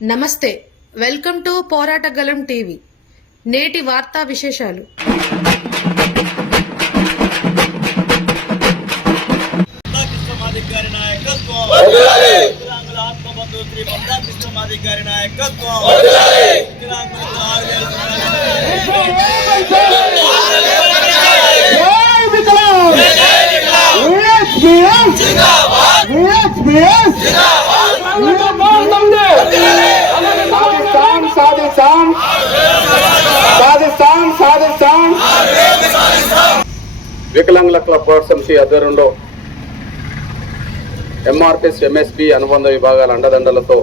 నమస్తే, welcome to పోరాటగలం TV. నేటి వార్తా విశేషాలు. వికలాంగుల క్లబ్ పోరాట సమితి ఆధ్వర్యంలో ఎంఆర్పిఎస్ ఎంఎస్పి అనుబంధ విభాగాల అండదండలతో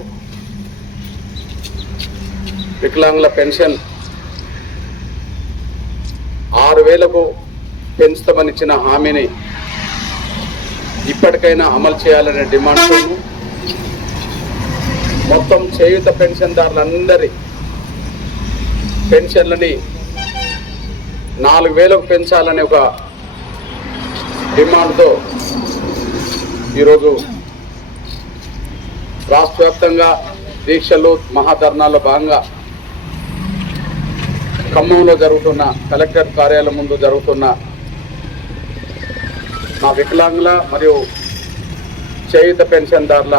వికలాంగుల పెన్షన్ 6,000కు పెంచుతామని ఇచ్చిన హామీని ఇప్పటికైనా అమలు చేయాలనే డిమాండ్తో మొత్తం చేయూత పెన్షన్దారులందరి పెన్షన్లని 4,000కు పెంచాలనే ఒక డిమాండ్తో ఈరోజు రాష్ట్ర వ్యాప్తంగా దీక్షలు మహాధర్నాల్లో భాగంగా ఖమ్మంలో జరుగుతున్న కలెక్టర్ కార్యాలయం ముందు జరుగుతున్న నా వికలాంగుల మరియు చేయూత పెన్షన్దారుల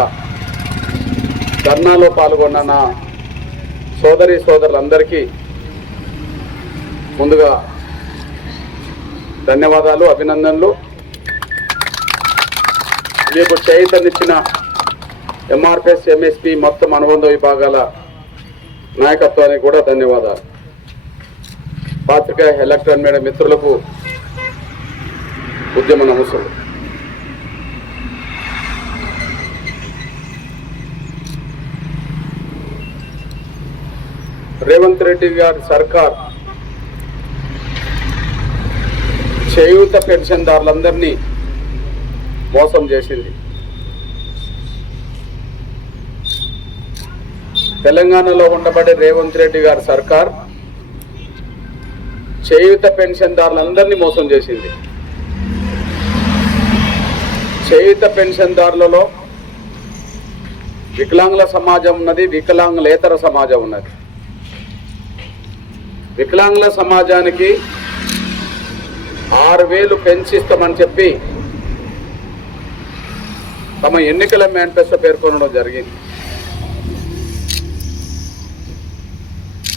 ధర్నాలో పాల్గొన్న నా సోదరులందరికీ ముందుగా ధన్యవాదాలు, అభినందనలు. మీకు చేయూతనిచ్చిన ఎంఆర్పిఎస్ ఎంఎస్పి మొత్తం అనుబంధ విభాగాల నాయకత్వానికి కూడా ధన్యవాదాలు. పాత్రికేయ ఎలక్ట్రానిక్ మీడియా మిత్రులకు ఉద్యమ నమస్సులు. రేవంత్ రెడ్డి గారి సర్కార్ చేయూత పెన్షన్దారులందరినీ మోసం చేసింది. తెలంగాణలో ఉండబడే రేవంత్ రెడ్డి గారి సర్కార్ చేయూత పెన్షన్దారులందరినీ మోసం చేసింది. చేయూత పెన్షన్దారులలో వికలాంగుల సమాజం ఉన్నది, వికలాంగులేతర సమాజం ఉన్నది. వికలాంగుల సమాజానికి 6,000 పెంచిస్తామని చెప్పి తమ ఎన్నికల మేనిఫెస్టో పేర్కొనడం జరిగింది.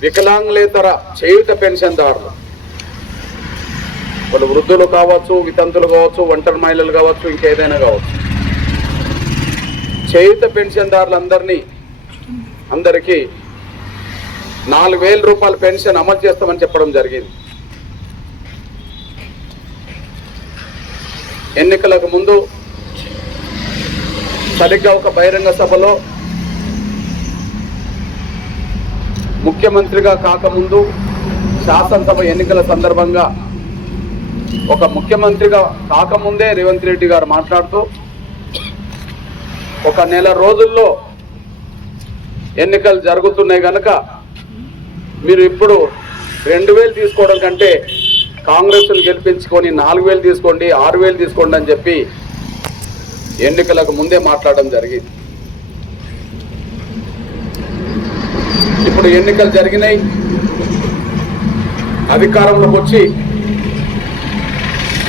వికలాంగులేతర చేయూత పెన్షన్దారులు, వాళ్ళు వృద్ధులు కావచ్చు, వితంతులు కావచ్చు, ఒంటరి మహిళలు కావచ్చు, ఇంకేదైనా కావచ్చు, చేయూత పెన్షన్దారులందరికీ 4,000 రూపాయల పెన్షన్ అమలు చేస్తామని చెప్పడం జరిగింది. ఎన్నికలకు ముందు సరిగ్గా ఒక బహిరంగ సభలో ముఖ్యమంత్రిగా కాకముందు శాసనసభ ఎన్నికల సందర్భంగా ఒక ముఖ్యమంత్రిగా కాకముందే రేవంత్ రెడ్డి గారు మాట్లాడుతూ ఒక నెల రోజుల్లో ఎన్నికలు జరుగుతున్నాయి కనుక మీరు ఇప్పుడు 2,000 తీసుకోవడం కంటే కాంగ్రెస్ను గెలిపించుకొని 4,000 తీసుకోండి, 6,000 తీసుకోండి అని చెప్పి ఎన్నికలకు ముందే మాట్లాడడం జరిగింది. ఇప్పుడు ఎన్నికలు జరిగినాయి, అధికారంలోకి వచ్చి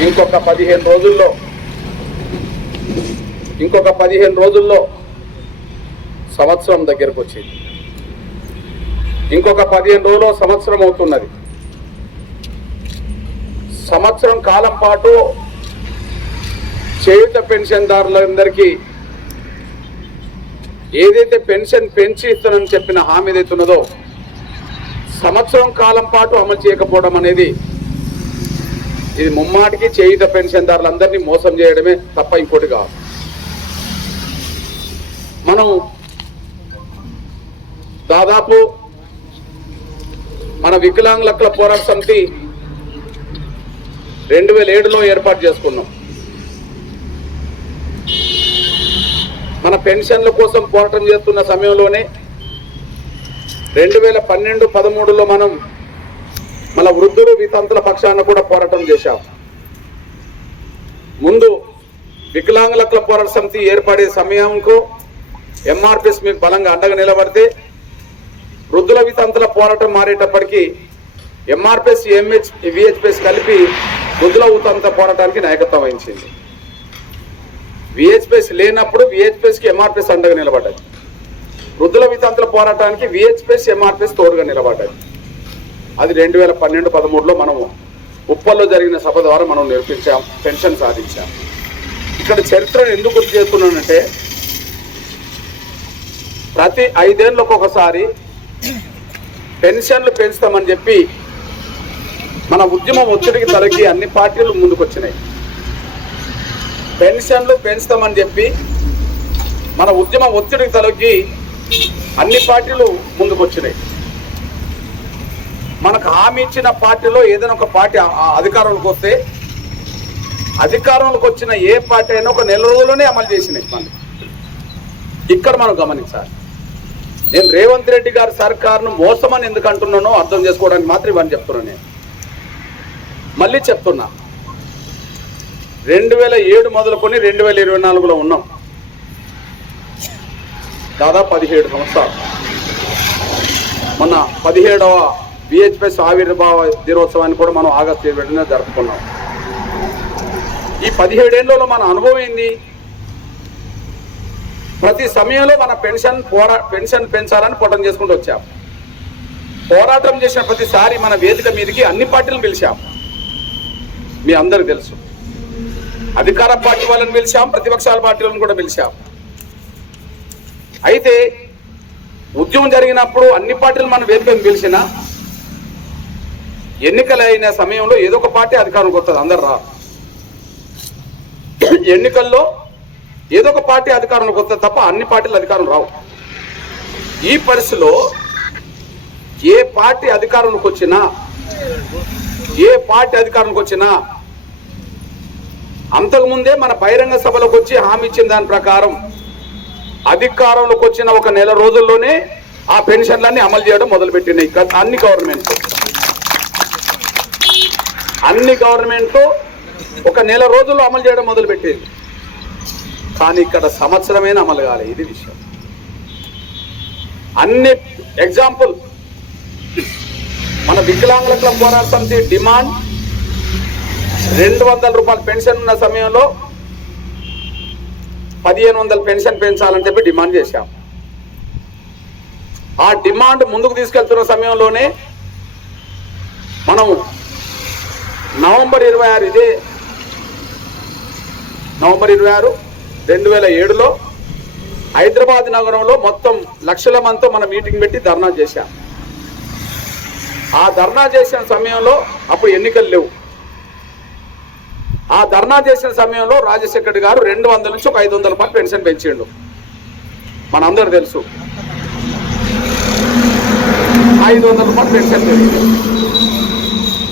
ఇంకొక 15 రోజుల్లో సంవత్సరం దగ్గరకు వచ్చింది. ఇంకొక 15 రోజుల్లో సంవత్సరం అవుతున్నది. సంవత్సరం కాలం పాటు చేయూత పెన్షన్దారులందరికీ ఏదైతే పెన్షన్ పెంచి ఇస్తానని చెప్పిన హామీ ఏదైతే ఉన్నదో సంవత్సరం కాలం పాటు అమలు చేయకపోవడం అనేది ఇది ముమ్మాటికి చేయూత పెన్షన్దారులందరినీ మోసం చేయడమే తప్ప ఇంకోటి కాదు. మనం దాదాపు మన వికలాంగుల క్లబ్ పోరాట సమితి 2007లో ఏర్పాటు చేసుకున్నాం. మన పెన్షన్ల కోసం పోరాటం చేస్తున్న సమయంలోనే 2012-13లో మనం మన వృద్ధులు వితంతుల పక్షాన కూడా పోరాటం చేశాం. ముందు వికలాంగుల క్లబ్ పోరాట సమితి ఏర్పడే సమయంకు ఎంఆర్పిఎస్ మీకు బలంగా అండగా నిలబడితే వృద్ధుల వితంతుల పోరాటం మారేటప్పటికీ ఎంఆర్పిఎస్ విహెచ్పిఎస్ కలిపి వృద్ధుల వితంతుల పోరాటానికి నాయకత్వం వహించింది. విహెచ్పిఎస్ లేనప్పుడు విహెచ్పిఎస్కి ఎంఆర్పిఎస్ అండగా నిలబడ్డది. వృద్ధుల వితంతుల పోరాటానికి విహెచ్పిఎస్ ఎంఆర్పిఎస్ తోడుగా నిలబడ్డది. అది 2012-13లో మనము ఉప్పల్లో జరిగిన సభ ద్వారా మనం నిరూపించాం, పెన్షన్ సాధించాం. ఇక్కడ చరిత్రను ఎందుకు గుర్తు చేస్తున్నానంటే ప్రతి 5 ఏళ్ళకు ఒకసారి పెన్షన్లు పెంచుతామని చెప్పి మన ఉద్యమం ఒత్తిడికి తలకి అన్ని పార్టీలు ముందుకొచ్చినాయి. పెన్షన్లు పెంచుతామని చెప్పి మన ఉద్యమం ఒత్తిడికి తలకి అన్ని పార్టీలు ముందుకొచ్చినాయి. మనకు హామీ ఇచ్చిన పార్టీలో ఏదైనా ఒక పార్టీ అధికారంలోకి వస్తే అధికారంలోకి వచ్చిన ఏ పార్టీ అయినా ఒక నెల రోజుల్లోనే అమలు చేసినాయి. మళ్ళీ ఇక్కడ మనం గమనించాలి. నేను రేవంత్ రెడ్డి గారి సర్కారును మోసమని ఎందుకు అంటున్నానో అర్థం చేసుకోవడానికి మాత్రం ఇవన్నీ చెప్తున్నాను. నేను మళ్ళీ చెప్తున్నా, 2007 మొదలుకొని 2024లో ఉన్నాం. దాదాపు 17 సంవత్సరాలు. మొన్న 17వ విహెచ్పిఎస్ ఆవిర్భావ దినోత్సవాన్ని కూడా మనం ఆగస్టు 27న జరుపుకున్నాం. ఈ 17 ఏళ్లలో మన అనుభవం ఏంది? ప్రతి సమయంలో మన పెన్షన్ పెంచాలని పోరాటం చేసుకుంటూ వచ్చాం. పోరాటం చేసిన ప్రతిసారి మన వేదిక మీదకి అన్ని పార్టీలను పిలిచాం. మీ అందరికి తెలుసు, అధికార పార్టీ వాళ్ళని పిలిచాం, ప్రతిపక్షాల పార్టీలను కూడా పిలిచాం. అయితే ఉద్యమం జరిగినప్పుడు అన్ని పార్టీలు మన వేదికను పిలిచినా ఎన్నికలైన సమయంలో ఏదో ఒక పార్టీ అధికారంలోకి వస్తుంది, అందరు రా. ఎన్నికల్లో ఏదో ఒక పార్టీ అధికారంలోకి వస్తుంది తప్ప అన్ని పార్టీలు అధికారం రావు. ఈ పరిస్థితిలో ఏ పార్టీ అధికారంలోకి వచ్చినా అంతకుముందే మన బహిరంగ సభలోకి వచ్చి హామీ ఇచ్చిన దాని ప్రకారం అధికారంలోకి వచ్చిన ఒక నెల రోజుల్లోనే ఆ పెన్షన్లన్నీ అమలు చేయడం మొదలుపెట్టినాయి. అన్ని గవర్నమెంట్లు ఒక నెల రోజుల్లో అమలు చేయడం మొదలుపెట్టేది. కానీ ఇక్కడ సంవత్సరమైనా అమలు కాలేదు. ఇది విషయం. అన్ని ఎగ్జాంపుల్, మన వికలాంగుల క్లబ్ పోరాట సమితి డిమాండ్ 200 రూపాయల పెన్షన్ ఉన్న సమయంలో 1500 పెన్షన్ పెంచాలని చెప్పి డిమాండ్ చేశాం. ఆ డిమాండ్ ముందుకు తీసుకెళ్తున్న సమయంలోనే మనం నవంబర్ 26 2007లో హైదరాబాద్ నగరంలో మొత్తం లక్షల మందితో మన మీటింగ్ పెట్టి ధర్నా చేశాం. ఆ ధర్నా చేసిన సమయంలో అప్పుడు ఎన్నికలు లేవు. ఆ ధర్నా చేసిన సమయంలో రాజశేఖర్ రెడ్డి గారు 200 నుంచి ఒక 500 రూపాయలు పెన్షన్ పెంచిండు. మనందరూ తెలుసు, 500 రూపాయలు పెన్షన్ పెంచిండు.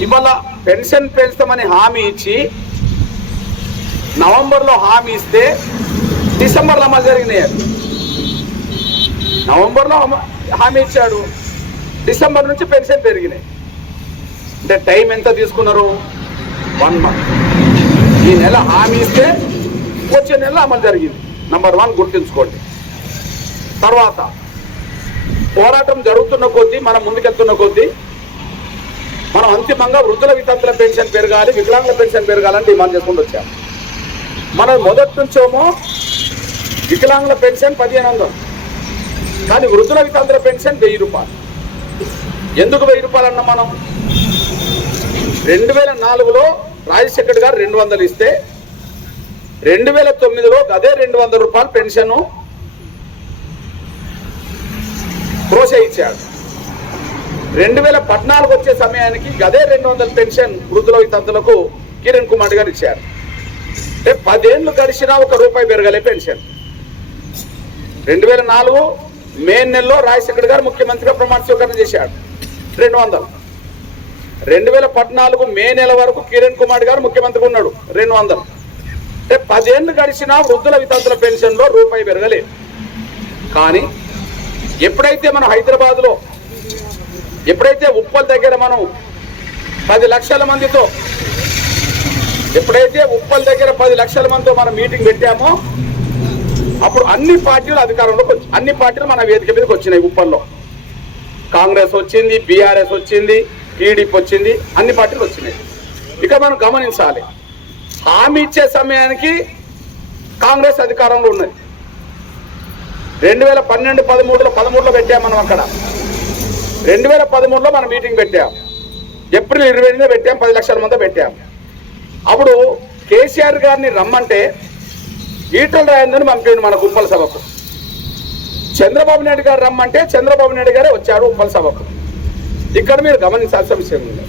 ఇవాళ పెన్షన్ పెంచుతామని హామీ ఇచ్చి నవంబర్లో హామీ ఇస్తే డిసెంబర్లో అమలు జరిగినాయి. నవంబర్లో హామీ ఇచ్చాడు, డిసెంబర్ నుంచి పెన్షన్ పెరిగినాయి. అంటే టైం ఎంత తీసుకున్నారు? 1 month. ఈ నెల హామీ ఇస్తే వచ్చే నెల అమలు జరిగింది. నంబర్ 1 గుర్తుంచుకోండి. తర్వాత పోరాటం జరుగుతున్న కొద్దీ, మనం ముందుకెళ్తున్న కొద్దీ మనం అంతిమంగా వృద్ధుల వితంతుల పెన్షన్ పెరగాలి, వికలాంగుల పెన్షన్ పెరగాలని డిమాండ్ చేసుకుంటూ వచ్చాం. మనం మొదటి నుంచేమో వికలాంగుల పెన్షన్ 1500, కానీ వృద్ధుల వితంతుల పెన్షన్ 1000 రూపాయలు. ఎందుకు 1000 రూపాయలు అన్నా? మనం 2004లో రాజశేఖర్ గారు 200 ఇస్తే 2009లో అదే 200 రూపాయలు పెన్షన్ ప్రోత్సహించాడు. 2014 వచ్చే సమయానికి అదే 200 పెన్షన్ వృద్ధుల వితంతులకు కిరణ్ కుమార్ గారు ఇచ్చారు. అంటే 10 ఏళ్ళు గడిచినా ₹1 పెరగలే పెన్షన్. 2004 మే నెలలో రాజశేఖర్ గారు ముఖ్యమంత్రిగా ప్రమాణ స్వీకారం చేశాడు, 200. 2014 మే నెల వరకు కిరణ్ కుమార్ గారు ముఖ్యమంత్రిగా ఉన్నాడు, 200. అంటే 10 ఏళ్ళు గడిచినా వృద్ధుల వితంతుల పెన్షన్లో ₹1 పెరగలేదు. కానీ ఎప్పుడైతే మనం హైదరాబాద్లో, ఎప్పుడైతే ఉప్పల్ దగ్గర మనం 10 లక్షల మందితో, ఎప్పుడైతే ఉప్పల్ దగ్గర 10 లక్షల మందితో మనం మీటింగ్ పెట్టామో అప్పుడు అన్ని పార్టీలు అధికారంలోకి వచ్చి, అన్ని పార్టీలు మన వేదిక మీదకి వచ్చినాయి. ఉప్పల్లో కాంగ్రెస్ వచ్చింది, బీఆర్ఎస్ వచ్చింది, టీడీపీ వచ్చింది, అన్ని పార్టీలు వచ్చినాయి. ఇక మనం గమనించాలి, హామీ ఇచ్చే సమయానికి కాంగ్రెస్ అధికారంలో ఉన్నది. 2012-13లో పెట్టాం మనం. అక్కడ 2013లో మనం మీటింగ్ పెట్టాం. ఏప్రిల్ 28న పెట్టాం, 10 లక్షల మంది పెట్టాం. అప్పుడు కేసీఆర్ గారిని రమ్మంటే ఈటల రాజేందర్ని పంపిండు మన ఉప్పల్ సభకు. చంద్రబాబు నాయుడు గారు రమ్మంటే చంద్రబాబు నాయుడు గారే వచ్చారు ఉప్పల్ సభకు. ఇక్కడ మీరు గమనించాల్సిన విషయం ఉంది.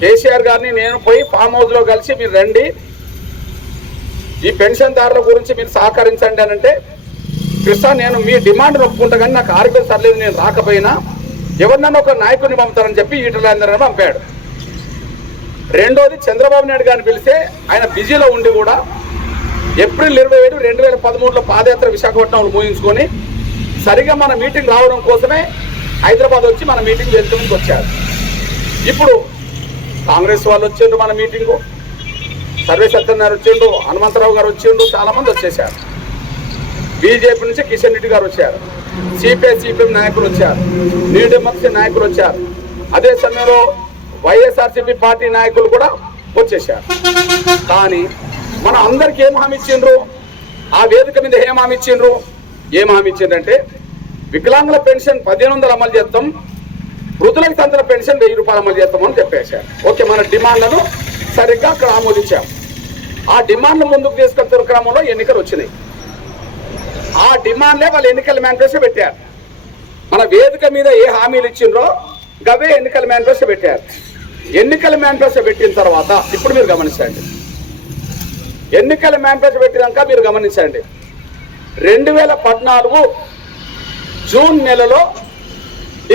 కేసీఆర్ గారిని నేను పోయి ఫామ్ హౌస్లో కలిసి మీరు రండి, ఈ పెన్షన్దారుల గురించి మీరు సహకరించండి అని అంటే, కృష్ణ నేను మీ డిమాండ్ ఒప్పుకుంటా కానీ నాకు ఆరోగ్యం సర్లేదు, నేను రాకపోయినా ఎవరినన్నా ఒక నాయకుడిని పంపుతారని చెప్పి ఈటల రాజేందర్ పంపాడు. రెండోది చంద్రబాబు నాయుడు గారిని పిలిస్తే ఆయన బిజీలో ఉండి కూడా ఏప్రిల్ 27, 2013లో పాదయాత్ర విశాఖపట్నంలో ముగించుకొని సరిగా మన మీటింగ్ రావడం కోసమే హైదరాబాద్ వచ్చి మన మీటింగ్ చేసుకుని వచ్చారు. ఇప్పుడు కాంగ్రెస్ వాళ్ళు వచ్చిండ్రు మన మీటింగు, సర్వే సత్యనారాయణ వచ్చిండు, హనుమంతరావు గారు వచ్చిండు, చాలామంది వచ్చేసారు. బీజేపీ నుంచి కిషన్ రెడ్డి గారు వచ్చారు, సిపిఎం నాయకులు వచ్చారు, న్యూ డెమోక్రసీ నాయకులు వచ్చారు. అదే సమయంలో వైఎస్ఆర్సీపీ పార్టీ నాయకులు కూడా వచ్చేసారు. కానీ మన అందరికి ఏం హామీ ఇచ్చిండ్రు? ఆ వేదిక మీద ఏం హామీ ఇచ్చిండ్రు? అంటే వికలాంగుల పెన్షన్ 1500 అమలు చేస్తాం, వృద్ధులకు సంతల పెన్షన్ 1000 రూపాయలు అమలు చేస్తామని చెప్పేశారు. ఓకే, మన డిమాండ్లను సరిగ్గా అక్కడ ఆమోదించాం. ఆ డిమాండ్లు ముందుకు తీసుకెళ్తున్న క్రమంలో ఎన్నికలు వచ్చినాయి. ఆ డిమాండ్లే వాళ్ళు ఎన్నికల మేనిఫెస్టో పెట్టారు. మన వేదిక మీద ఏ హామీలు ఇచ్చిండ్రో గవే ఎన్నికల మేనిఫెస్టో పెట్టారు. ఎన్నికల మేనిఫెస్టో పెట్టిన తర్వాత ఇప్పుడు మీరు గమనించండి, ఎన్నికల మేనిఫెస్టో పెట్టినాక మీరు గమనించండి, 2014 జూన్ నెలలో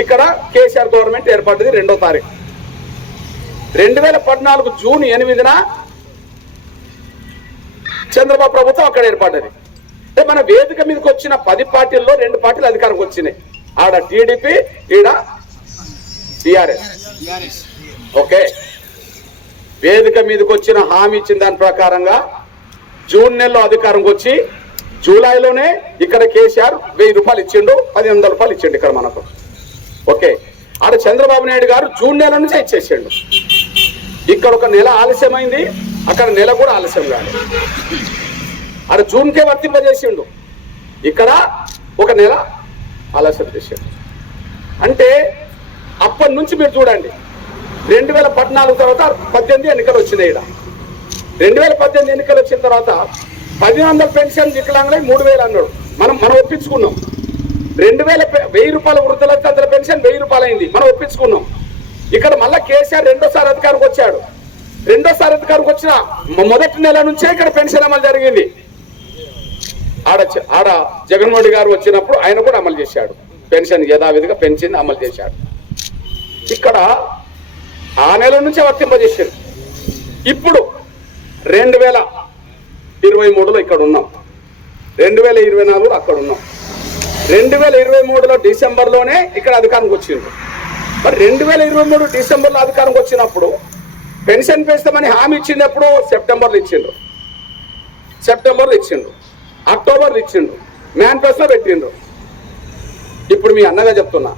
ఇక్కడ కేసీఆర్ గవర్నమెంట్ ఏర్పడింది 2వ తారీఖు. 2014 జూన్ 8న చంద్రబాబు ప్రభుత్వం అక్కడ ఏర్పడ్డది. అంటే మన వేదిక మీదకి వచ్చిన 10 పార్టీల్లో 2 పార్టీలు అధికారంకి వచ్చినాయి. ఆడ టీడీపీ, ఈడ టీఆర్ఎస్. ఓకే, వేదిక మీదకి వచ్చిన హామీ ఇచ్చిన దాని ప్రకారంగా జూన్ నెలలో అధికారంకి వచ్చి జూలైలోనే ఇక్కడ కేసీఆర్ 1000 రూపాయలు ఇచ్చిండు, 1500 రూపాయలు ఇచ్చిండు ఇక్కడ మనకు. ఓకే, ఆడ చంద్రబాబు నాయుడు గారు జూన్ నెల నుంచే ఇచ్చేసిండు. ఇక్కడ ఒక నెల ఆలస్యమైంది, అక్కడ నెల కూడా ఆలస్యం కాదు. ఆడ జూన్కే వర్తింపజేసిండు, ఇక్కడ ఒక నెల ఆలస్యం చేసిండు. అంటే అప్పటి నుంచి మీరు చూడండి, 2014 తర్వాత 18 ఎన్నికలు వచ్చినాయి. ఇక్కడ 2018 ఎన్నికలు వచ్చిన తర్వాత 1500 పెన్షన్ వికలాంగులై 3000 అన్నాడు. మనం ఒప్పించుకున్నాం. 1000 రూపాయల వృద్ధులకు అంత పెన్షన్ 1000 రూపాయలు అయింది, మనం ఒప్పించుకున్నాం. ఇక్కడ మళ్ళీ కేసీఆర్ రెండోసారి అధికారికి వచ్చాడు. రెండోసారి అధికారికి వచ్చిన మొదటి నెల నుంచే ఇక్కడ పెన్షన్ అమలు జరిగింది. ఆడ జగన్మోహన్ రెడ్డి గారు వచ్చినప్పుడు ఆయన కూడా అమలు చేశాడు, పెన్షన్ యథావిధిగా పెన్షన్ అమలు చేశాడు. ఇక్కడ ఆ నెల నుంచే వర్తింపజేశారు. ఇప్పుడు 2023లో ఇక్కడ ఉన్నాం, 2024 అక్కడ ఉన్నాం. 2023లో డిసెంబర్లోనే ఇక్కడ అధికారానికి వచ్చిండు. మరి 2023 డిసెంబర్లో అధికారానికి వచ్చినప్పుడు పెన్షన్ పెంచుతామని హామీ ఇచ్చింది ఎప్పుడు? సెప్టెంబర్లో ఇచ్చిండు, అక్టోబర్లో ఇచ్చిండు, మేనిఫెస్టోలో పెట్టిండ్రు. ఇప్పుడు మీ అన్నగా చెప్తున్నా,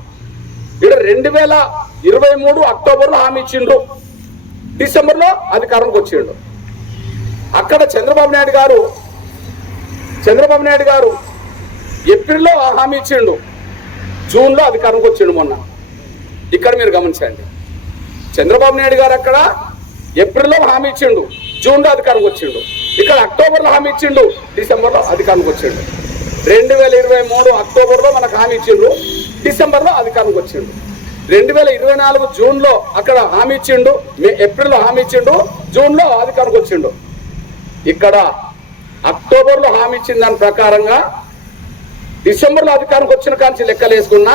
ఇక్కడ 2023 అక్టోబర్లో హామీ ఇచ్చిండు, డిసెంబర్లో అధికారానికి వచ్చిండు. అక్కడ చంద్రబాబు నాయుడు గారు ఏప్రిల్లో హామీ ఇచ్చిండు, జూన్లో అధికారానికి వచ్చిండు మొన్న. ఇక్కడ మీరు గమనించండి, చంద్రబాబు నాయుడు గారు అక్కడ ఏప్రిల్లో హామీ ఇచ్చిండు, జూన్లో అధికారానికి వచ్చిండు. ఇక్కడ అక్టోబర్లో హామీ ఇచ్చిండు, డిసెంబర్లో అధికారానికి వచ్చిండు. 2023 అక్టోబర్లో మనకు హామీ ఇచ్చిండు, డిసెంబర్లో అధికారానికి వచ్చిండు. 2024 జూన్లో అక్కడ హామీ ఇచ్చిండు, ఏప్రిల్లో హామీ ఇచ్చిండు, జూన్లో అధికారానికి వచ్చిండు. ఇక్కడ అక్టోబర్లో హామీ ఇచ్చిన దాని ప్రకారంగా డిసెంబర్లో అధికారానికి వచ్చిన కాంచి లెక్కలేసుకున్నా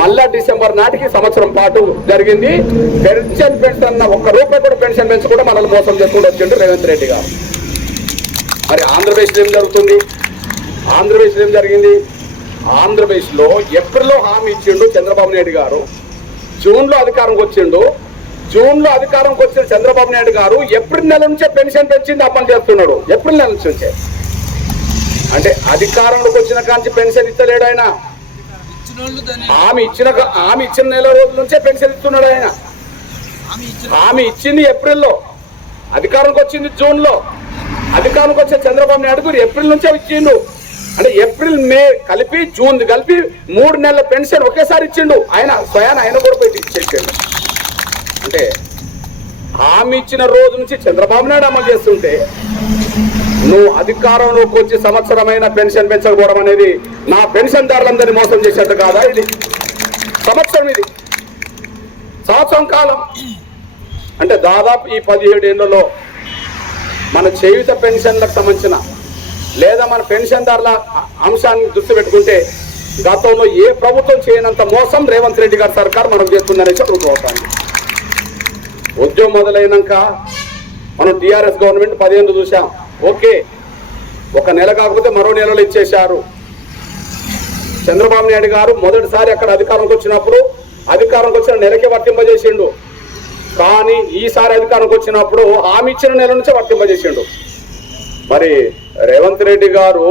మళ్ళా డిసెంబర్ నాటికి సంవత్సరం పాటు జరిగింది. పెన్షన్ అన్న ₹1 కూడా పెన్షన్ పెంచకుండా మనల్ని మోసం చేసుకుంటూ వచ్చిండు రేవంత్ రెడ్డి గారు. మరి ఆంధ్రప్రదేశ్లో ఏం జరుగుతుంది? ఆంధ్రప్రదేశ్లో ఏం జరిగింది? ఆంధ్రప్రదేశ్లో ఏప్రిల్లో హామీ ఇచ్చిండు చంద్రబాబు నాయుడు గారు, జూన్లో అధికారంకి వచ్చిండు. జూన్లో అధికారంకి వచ్చిన చంద్రబాబు నాయుడు గారు ఏప్రిల్ నెల నుంచే పెన్షన్ పెంచింది అమలు చేస్తున్నాడు. ఏప్రిల్ నెల నుంచే అంటే అధికారంలోకి వచ్చిన కాంచి పెన్షన్ ఇస్తలేడు ఆయన. హామీ ఇచ్చిన నెల రోజుల నుంచే పెన్షన్ ఇస్తున్నాడు ఆయన. హామీ ఇచ్చింది ఏప్రిల్లో, అధికారంకి వచ్చింది జూన్లో, అధికారంకి వచ్చే చంద్రబాబు నాయుడు ఏప్రిల్ నుంచే ఇచ్చిండు. అంటే ఏప్రిల్ మే కలిపి జూన్ కలిపి 3 నెలల పెన్షన్ ఒకేసారి ఇచ్చిండు ఆయన స్వయాన. ఆయన కూడా పోయి ఇచ్చేసాడు. అంటే హామీ ఇచ్చిన రోజు నుంచి చంద్రబాబు నాయుడు అమలు చేస్తుంటే నువ్వు అధికారంలోకి వచ్చి సంవత్సరమైన పెన్షన్ పెంచకపోవడం అనేది నా పెన్షన్దారులందరినీ మోసం చేసేట్టు కాదా? ఇది సంవత్సరం కాలం అంటే దాదాపు ఈ 17 ఏళ్లలో మన చేయుత పెన్షన్లకు సంబంధించిన లేదా మన పెన్షన్దారుల అంశాన్ని దృష్టి పెట్టుకుంటే గతంలో ఏ ప్రభుత్వం చేయనంత మోసం రేవంత్ రెడ్డి గారి సర్కార్ మనం చేస్తుందనేసి అడుగుతాను. ఉద్యోగం మొదలైనాక మనం టీఆర్ఎస్ గవర్నమెంట్ 10 ఏళ్ళు చూసాం. ఓకే, ఒక నెల కాకపోతే మరో నెలలో ఇచ్చేశారు. చంద్రబాబు నాయుడు గారు మొదటిసారి అక్కడ అధికారంకి వచ్చిన నెలకే వర్తింపజేసిండు. కానీ ఈసారి అధికారంకి వచ్చినప్పుడు హామీ ఇచ్చిన నెల నుంచే వర్తింపజేసిండు. మరి రేవంత్ రెడ్డి గారు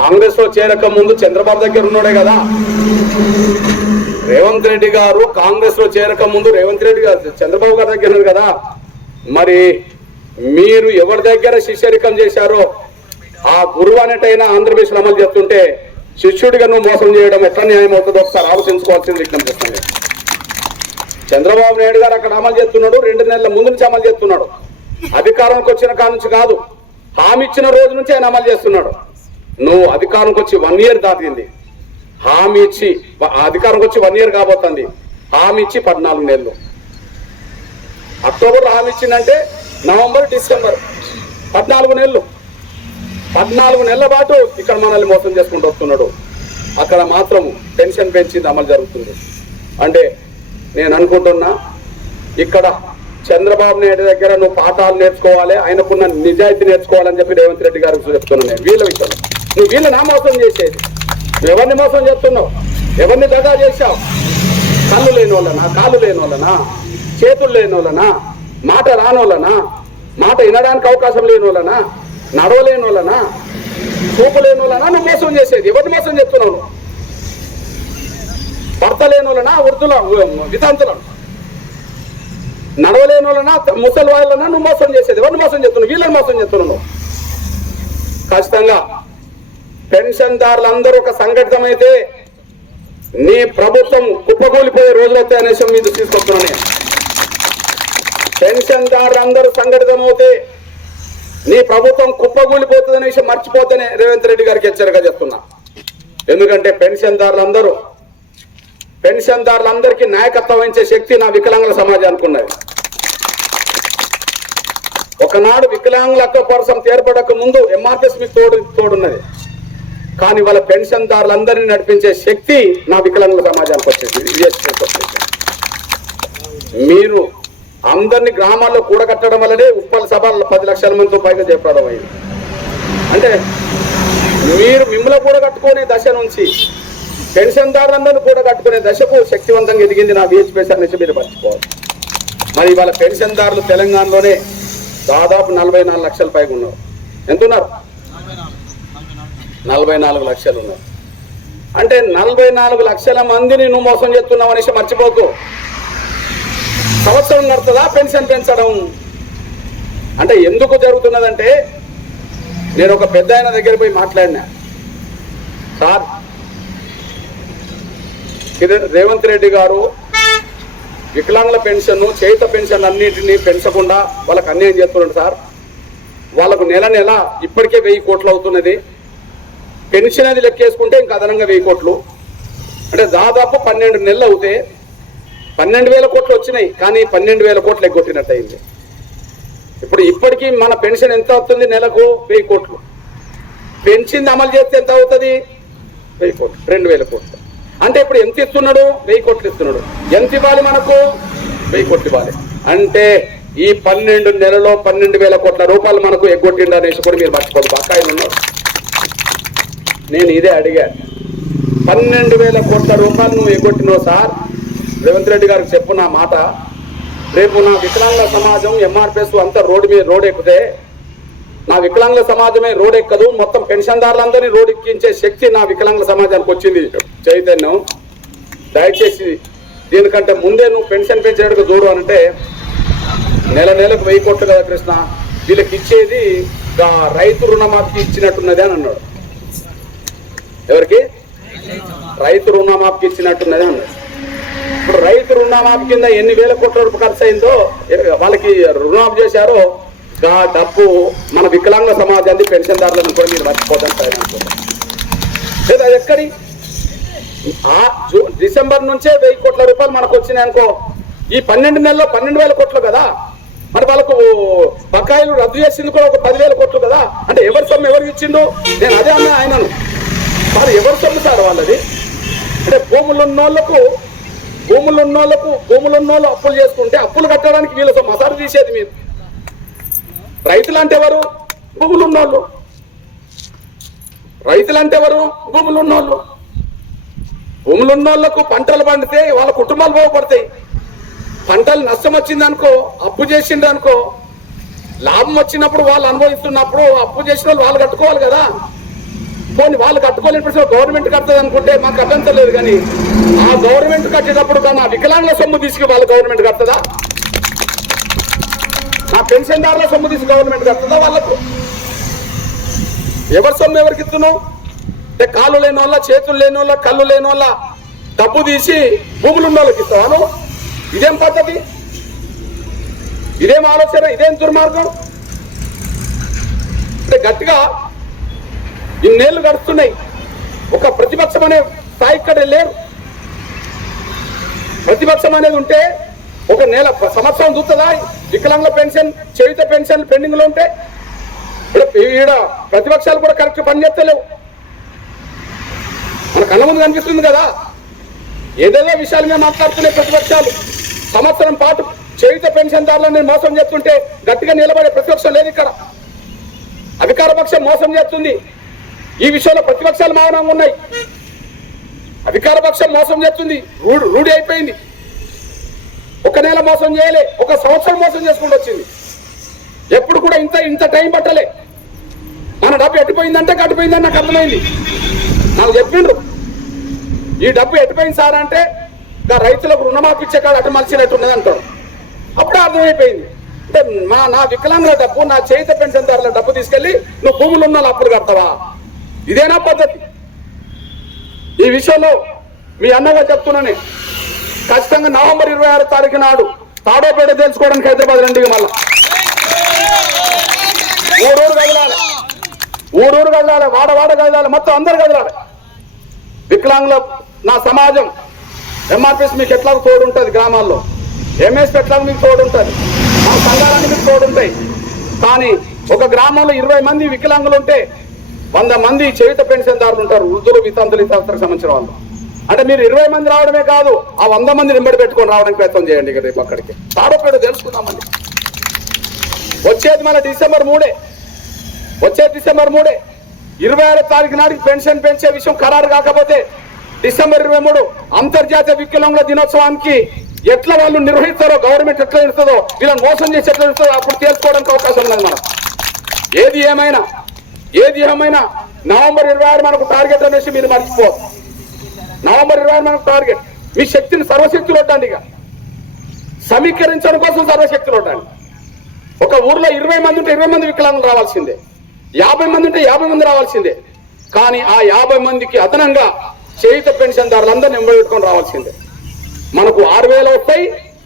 కాంగ్రెస్ లో చేరక ముందు చంద్రబాబు దగ్గర ఉన్నాడే కదా. రేవంత్ రెడ్డి గారు కాంగ్రెస్ లో చేరక ముందు చంద్రబాబు గారి దగ్గర ఉన్నారు కదా. మరి మీరు ఎవరి దగ్గర శిష్యరికం చేశారో ఆ గురువు అనేటైనా ఆంధ్రప్రదేశ్ అమలు చేస్తుంటే శిష్యుడిగా నువ్వు మోసం చేయడం ఎట్లా న్యాయం అవుతుందో ఒకసారి ఆలోచించుకోవాల్సింది విజ్ఞప్తి చేస్తుంది. చంద్రబాబు నాయుడు గారు అక్కడ అమలు చేస్తున్నాడు, 2 నెలల ముందు నుంచి అమలు చేస్తున్నాడు. అధికారంకి వచ్చిన కాడ నుంచి కాదు, హామీ ఇచ్చిన రోజు నుంచి ఆయన అమలు చేస్తున్నాడు. నువ్వు అధికారంకి వచ్చి 1 ఇయర్ దాటింది. హామీ ఇచ్చి అధికారంకి వచ్చి 1 ఇయర్ కాబోతుంది. హామీ ఇచ్చి 14 నెలలు. అక్టోబర్లో హామీ ఇచ్చిందంటే నవంబర్ డిసెంబర్ 14 నెలలు. 14 నెలల పాటు ఇక్కడ మనల్ని మోసం చేసుకుంటూ వస్తున్నాడు. అక్కడ మాత్రం పెన్షన్ పెంచింది అమలు జరుగుతుంది. అంటే నేను అనుకుంటున్నా ఇక్కడ చంద్రబాబు నాయుడు దగ్గర నువ్వు పాఠాలు నేర్చుకోవాలి, ఆయనకున్న నిజాయితీ నేర్చుకోవాలని చెప్పి రేవంత్ రెడ్డి గారికి చెప్తున్నాను. వీళ్ళ విషయంలో నువ్వు వీళ్ళని మోసం చేసేది. నువ్వు ఎవరిని మోసం చేస్తున్నావు? ఎవరిని దగా చేశావు? కళ్ళు లేని వాళ్ళనా, కాళ్ళు లేని వాళ్ళనా, చేతులు లేని వాళ్ళనా, మాట రానోళ్ళనా, మాట వినడానికి అవకాశం లేని వాళ్ళనా, నడవలేని వాళ్ళనా, చూపు లేని వాళ్ళనా నువ్వు మోసం చేసేది? ఎవరిని మోసం చేస్తున్నావు? భర్త లేని వాళ్ళనా, వృద్ధుల వితంతులను, నడవలేని వాళ్ళనా, ముసలి వాళ్ళనా నువ్వు మోసం చేసేది? ఎవరిని మోసం చేస్తున్నావు? వీళ్ళని మోసం చేస్తున్నావు. ఖచ్చితంగా పెన్షన్దారులందరూ ఒక సంఘటితమైతే నీ ప్రభుత్వం కుప్పకూలిపోయే రోజులు వస్తాయనే విషయం మీద తీసుకొస్తున్నాను నేను. పెన్షన్దారులందరూ సంఘటితమవుతే నీ ప్రభుత్వం కుప్పకూలిపోతుందనే విషయం మర్చిపోతేనే రేవంత్ రెడ్డి గారికి హెచ్చరిక చేస్తున్నా. ఎందుకంటే పెన్షన్దారులందరికీ నాయకత్వం వహించే శక్తి నా వికలాంగుల సమాజానికి ఉన్నది. ఒకనాడు వికలాంగుల హక్కు కోసం ఏర్పడక ముందు ఎంఆర్పిఎస్ మీకు తోడున్నది. కానీ వాళ్ళ పెన్షన్దారులందరినీ నడిపించే శక్తి నా వికలాంగుల సమాజానికి వచ్చేది. మీరు అందరినీ గ్రామాల్లో కూడగట్టడం వల్లనే ఉప్పల్ సభ 10 లక్షల మందితో పైగా చేపడం అయింది. అంటే మీరు మిమ్మల్ని కూడగట్టుకునే దశ నుంచి పెన్షన్దారులందరినీ కూడగట్టుకునే దశకు శక్తివంతంగా ఎదిగింది నా విహెచ్పిఎస్ నుంచి మీరు మర్చిపోవాలి. మరి వాళ్ళ పెన్షన్దారులు తెలంగాణలోనే దాదాపు 44 లక్షల పైగా ఉన్నారు. ఎంత ఉన్నారు? 44 లక్షలు ఉన్నారు. అంటే 44 లక్షల మందిని నువ్వు మోసం చేస్తున్నావు అనేసి మర్చిపోకు. సంవత్సరం నడుతుందా పెన్షన్ పెంచడం? అంటే ఎందుకు జరుగుతున్నదంటే నేను ఒక పెద్ద ఆయన దగ్గర పోయి మాట్లాడినా. సార్, ఇది రేవంత్ రెడ్డి గారు వికలాంగుల పెన్షన్, చేయుత పెన్షన్ అన్నింటినీ పెంచకుండా వాళ్ళకి అన్యాయం చేస్తున్నాడు సార్. వాళ్ళకు నెల ఇప్పటికే 1000 కోట్లు అవుతున్నది. పెన్షన్ అది లెక్కేసుకుంటే ఇంకా అదనంగా 1000 కోట్లు. అంటే దాదాపు 12 నెలలు అవుతే 12,000 కోట్లు వచ్చినాయి. కానీ 12,000 కోట్లు ఎగ్గొట్టినట్టు అయింది. ఇప్పటికీ మన పెన్షన్ ఎంత అవుతుంది? నెలకు 1000 కోట్లు. పెన్షన్ అమలు చేస్తే ఎంత అవుతుంది? 1000 కోట్లు, 2,000 కోట్లు. అంటే ఇప్పుడు ఎంత ఇస్తున్నాడు? 1000 కోట్లు ఇస్తున్నాడు. ఎంత ఇవ్వాలి మనకు? 1000 కోట్లు ఇవ్వాలి. అంటే ఈ 12 నెలలో 12,000 కోట్ల రూపాయలు మనకు ఎగ్గొట్టిండు అనేసి కూడా మీరు మర్చిపోదు. బకాయిలు ఉన్నారు. నేను ఇదే అడిగాను. 12,000 కోట్ల రూపాయలు నువ్వు ఎగ్గొట్టినావు సార్. రేవంత్ రెడ్డి గారికి చెప్పు నా మాట. రేపు నా వికలాంగుల సమాజం ఎంఆర్పిఎస్ అంతా రోడ్డు ఎక్కితే నా వికలాంగుల సమాజమే రోడ్ ఎక్కదు, మొత్తం పెన్షన్దారులందరినీ రోడ్ ఎక్కించే శక్తి నా వికలాంగుల సమాజానికి వచ్చింది చైతన్యం. దయచేసి దీనికంటే ముందే నువ్వు పెన్షన్ పెంచినట్టుగా చూడు అంటే నెలకు 1000 కోట్లు కదా కృష్ణ, వీళ్ళకి ఇచ్చేది రైతు రుణమాఫీ ఇచ్చినట్టున్నది అని అన్నాడు. ఎవరికి? రైతు రుణమాఫీ ఇచ్చినట్టున్నది అన్నాడు. ఇప్పుడు రైతు రుణమాఫీ కింద ఎన్ని వేల కోట్ల రూపాయలు ఖర్చు అయిందో, వాళ్ళకి రుణమాఫీ చేశారో ఆ డబ్బు మన వికలాంగ సమాజాన్ని పెన్షన్దారులను కూడా మీరు మర్చిపోతాను లేదా ఎక్కడి డిసెంబర్ నుంచే 1000 కోట్ల రూపాయలు మనకు వచ్చినాయి అనుకో, ఈ 12 నెలల్లో 12,000 కోట్లు కదా, మరి వాళ్ళకు బకాయిలు రద్దు చేసింది కూడా ఒక 10,000 కోట్లు కదా. అంటే ఎవరి సొమ్ము ఎవరికి ఇచ్చిండు? నేను అదే అన్నా ఆయనను, మరి ఎవరి సొమ్ము సార్ వాళ్ళది? అంటే భూములు ఉన్నోళ్ళు అప్పులు చేసుకుంటే అప్పులు కట్టడానికి వీళ్ళ సొమ్ము అసారు తీసేది మీరు. రైతులు అంటే ఎవరు? భూములు ఉన్నోళ్ళు. రైతులు అంటే ఎవరు? భూములు ఉన్నోళ్ళు. భూములు ఉన్నోళ్లకు పంటలు పండితే వాళ్ళ కుటుంబాలు బాగుపడతాయి. పంటలు నష్టం వచ్చిందనుకో, అప్పు చేసిందనుకో, లాభం వచ్చినప్పుడు వాళ్ళు అనుభవిస్తున్నప్పుడు అప్పు చేసిన వాళ్ళు కట్టుకోవాలి కదా. పోనీ వాళ్ళు కట్టుకోలేని గవర్నమెంట్ కడుతుంది అనుకుంటే మాకు అభ్యంతరం లేదు, కానీ ఆ గవర్నమెంట్ కట్టేటప్పుడు నా వికలాంగుల సొమ్ము తీసుకు వాళ్ళు గవర్నమెంట్ కడుతుందా? నా పెన్షన్దారుల సొమ్ము తీసి గవర్నమెంట్ కడుతుందా? వాళ్ళకు ఎవరి సొమ్ము ఎవరికి ఇస్తున్నావు? అంటే కాళ్ళు లేని వాళ్ళ, చేతులు లేని వాళ్ళ, కళ్ళు లేని వాళ్ళ డబ్బు తీసి భూములు ఉన్న వాళ్ళకి ఇస్తావాను? ఇదేం పద్ధతి? ఇదేం ఆలోచన? ఇదేం దుర్మార్గం? అంటే గట్టిగా ఇన్నేళ్లు గడుస్తున్నాయి, ఒక ప్రతిపక్షం అనే స్థాయి ఇక్కడ లేరు. ప్రతిపక్షం అనేది ఉంటే ఒక సంవత్సరం చూస్తుందా? వికలాంగుల పెన్షన్, చేయుత పెన్షన్ పెండింగ్ లో ఉంటే ఈడ ప్రతిపక్షాలు కూడా కరెక్ట్ పనిచేస్తలేవు. మన కళ్ళ ముందు కనిపిస్తుంది కదా, ఏదేదో విషయాలు మేము మాట్లాడుతున్నాయి ప్రతిపక్షాలు. సంవత్సరం పాటు చేయుత పెన్షన్దారులను మోసం చేస్తుంటే గట్టిగా నిలబడే ప్రతిపక్షం లేదు ఇక్కడ. అధికార పక్షం మోసం చేస్తుంది. ఈ విషయంలో ప్రతిపక్షాలు మౌనంగా ఉన్నాయి. అధికార పక్షం మోసం చేస్తుంది, రూఢి అయిపోయింది. ఒక నెల మోసం చేయలే, ఒక సంవత్సరం మోసం చేసుకుంటూ వచ్చింది. ఎప్పుడు కూడా ఇంత టైం పట్టలే. మన డబ్బు ఎట్టిపోయిందంటే కట్టిపోయిందని నాకు అర్థమైంది. నాకు చెప్పిండ్రు ఈ డబ్బు ఎట్టిపోయింది సార్ అంటే రైతులకు రుణమాఫీ ఇచ్చే కాడ అటు మలిచినట్టున్నది అంటాడు. అప్పుడే అర్థమైపోయింది. అంటే నా వికలాంగుల డబ్బు, నా చేయుత పెన్షన్దారుల డబ్బు తీసుకెళ్లి నువ్వు భూములు ఉన్న అప్పులు కడతావా? ఇదేనా పద్ధతి? ఈ విషయంలో మీ అన్నగా చెప్తున్నానే, ఖచ్చితంగా నవంబర్ 26 తారీఖు నాడు తాడోపేట తెలుసుకోవడానికి హైదరాబాద్ రండి. మళ్ళా ఊరూరు కదలాలి, వాడ కదలాలి, మొత్తం అందరు కదలాలి. వికలాంగుల నా సమాజం ఎంఆర్పిఎస్ మీకు ఎట్లా తోడు ఉంటుంది, గ్రామాల్లో ఎంఎస్ ఎట్లా మీకు తోడు ఉంటుంది, మా సంఘాలన్నీ మీకు తోడు ఉంటాయి. కానీ ఒక గ్రామంలో 20 మంది వికలాంగులు ఉంటే 100 మంది చేయుత పెన్షన్దారులు ఉంటారు, వృద్ధులు, వితంతులు, ఇతరులకు సంబంధించిన వాళ్ళు. అంటే మీరు 20 మంది రావడమే కాదు, ఆ 100 మంది నింబడి పెట్టుకొని రావడానికి ప్రయత్నం చేయండి. ఇక రేపు అక్కడికి తాడోపేట తెలుసుకుందామండి. వచ్చేది మన డిసెంబర్ 3 26 తారీఖు నాటికి పెన్షన్ పెంచే విషయం ఖరారు కాకపోతే డిసెంబర్ 23 అంతర్జాతీయ వికలాంగుల దినోత్సవానికి ఎట్లా వాళ్ళు నిర్వహిస్తారో, గవర్నమెంట్ ఎట్లా ఇస్తుందో, వీళ్ళని మోసం చేసి ఎట్లా ఇస్తుందో అప్పుడు తెలుసుకోవడానికి అవకాశం ఉన్నది. మనం ఏది ఏమైనా నవంబర్ 26 మనకు టార్గెట్ అనేసి మీరు మర్చిపో. నవంబర్ 26 మనకు టార్గెట్. మీ శక్తిని సర్వశక్తులు వడ్డండి. ఇక సమీకరించడం కోసం సర్వశక్తులు వడ్డండి. ఒక ఊర్లో 20 మంది ఉంటే 20 మంది వికలాంగులు రావాల్సిందే, 50 మంది ఉంటే 50 మంది రావాల్సిందే. కానీ ఆ 50 మందికి అదనంగా చేయుత పెన్షన్దారులందరినీ ఎంబెట్టుకొని రావాల్సిందే. మనకు 6,000 వస్తాయి,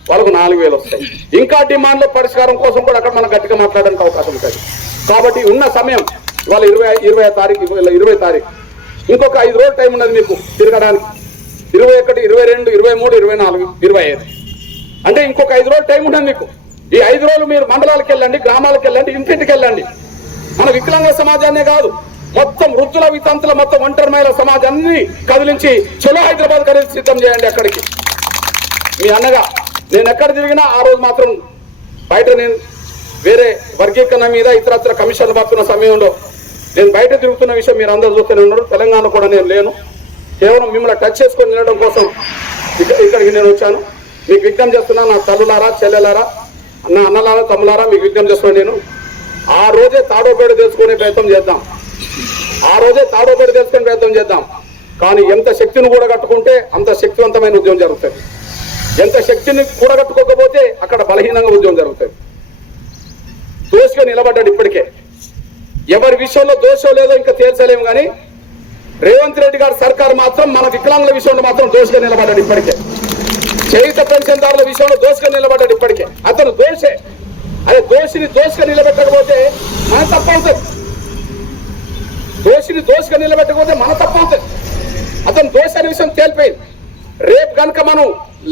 వాళ్ళకు 4,000 వస్తాయి. ఇంకా డిమాండ్ల పరిష్కారం కోసం కూడా అక్కడ మనం గట్టిగా మాట్లాడడానికి అవకాశం ఉంటుంది. కాబట్టి ఉన్న సమయం ఇవాళ 20 తారీఖు, ఇంకొక 5 రోజులు టైం ఉన్నది మీకు తిరగడానికి. 21, 22, 23, 24, 25 అంటే ఇంకొక 5 రోజులు టైం ఉన్నది మీకు. ఈ 5 రోజులు మీరు మండలాలకు వెళ్ళండి, గ్రామాలకు వెళ్ళండి, ఇంటింటికి వెళ్ళండి. మన వికలాంగ సమాజాన్నే కాదు, మొత్తం వృద్ధుల, వితంతుల, మొత్తం ఒంటరి మహిళల సమాజాన్ని కదిలించి చలో హైదరాబాద్ కదిలి సిద్ధం చేయండి. అక్కడికి మీ అన్నగా నేను ఎక్కడ తిరిగినా ఆ రోజు మాత్రం బయట నేను వేరే వర్గీకరణ మీద ఇతరత్ర కమిషన్లు పడుతున్న సమయంలో నేను బయట తిరుగుతున్న విషయం మీరు అందరూ చూస్తూనే ఉన్నారు. తెలంగాణ కూడా నేను లేను, కేవలం మిమ్మల్ని టచ్ చేసుకొని నిలడం కోసం ఇక్కడికి నేను వచ్చాను. మీకు విజ్ఞప్తి చేస్తున్నా, నా తల్లులారా, చెల్లెలారా, నా అన్నలారా, తమ్ములారా, మీకు విజ్ఞప్తి చేస్తున్నాను. నేను ఆ రోజే తాడోపేడు తెలుసుకునే ప్రయత్నం చేద్దాం. ఆ రోజే తాడోపేడు తెలుసుకునే ప్రయత్నం చేద్దాం. కానీ ఎంత శక్తిని కూడా కట్టుకుంటే అంత శక్తివంతమైన ఉద్యమం జరుగుతుంది. ఎంత శక్తిని కూడగట్టుకోకపోతే అక్కడ బలహీనంగా ఉద్యమం జరుగుతుంది. దోషిగా నిలబడ్డాడు. ఇప్పటికే ఎవరి విషయంలో దోషం లేదో ఇంకా తేల్చలేము, కానీ రేవంత్ రెడ్డి గారి సర్కారు మాత్రం మన వికలాంగుల విషయంలో మాత్రం దోషిగా నిలబడ్డాడు. ఇప్పటికే చేయుత పెన్షన్దారుల విషయంలో దోషిగా నిలబడ్డాడు. ఇప్పటికే అతను దోషే. అదే దోషిని దోషిగా నిలబెట్టకపోతే మన తప్పు అవుతుంది. దోషిని దోషిగా నిలబెట్టకపోతే మన తప్పు అవుతుంది. అతను దోష అనే విషయం తేలిపోయింది. రేపు కనుక మనం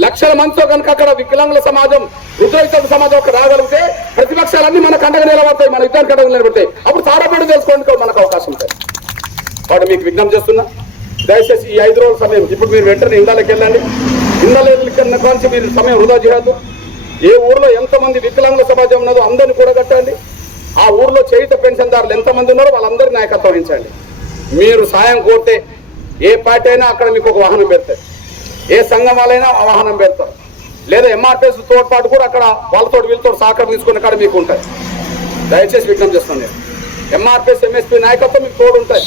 లక్షల మందితో కనుక అక్కడ వికలాంగుల సమాజం, వృద్ధుల సమాజం ఒక రాగలిగితే ప్రతిపక్షాలన్నీ మన కండగా నిలబడతాయి, మన ఇద్దరు కండగా నిలబడతాయి. అప్పుడు తాడబడి తెలుసుకోవడానికి మనకు అవకాశం ఉంటుంది. వాడు మీకు విజ్ఞప్తి చేస్తున్నా, దయచేసి ఈ 5 రోజుల సమయం ఇప్పుడు మీరు వెంటనే ఇందాలకి వెళ్ళండి. ఇందాలకి కాల్చి మీరు సమయం వృధా చేయద్దు. ఏ ఊర్లో ఎంతమంది వికలాంగుల సమాజం ఉన్నదో అందరినీ కూడా కట్టండి. ఆ ఊర్లో చేయుత పెన్షన్దారులు ఎంతమంది ఉన్నారో వాళ్ళందరినీ నాయకత్వం వహించండి. మీరు సాయం కోరితే ఏ పార్టీ అయినా అక్కడ మీకు ఒక వాహనం పెడతారు, ఏ సంఘం వాళ్ళైనా ఆ వాహనం పెడతారు. లేదా ఎంఆర్పిఎస్ తోడ్పాటు కూడా అక్కడ వాళ్ళతో వీళ్ళతో సహకారం తీసుకునే కాడ మీకు ఉంటుంది. దయచేసి విజ్ఞప్తి చేస్తాను నేను. ఎంఆర్పిఎస్ ఎంఎస్పీ నాయకత్వం మీకు తోడు ఉంటాయి.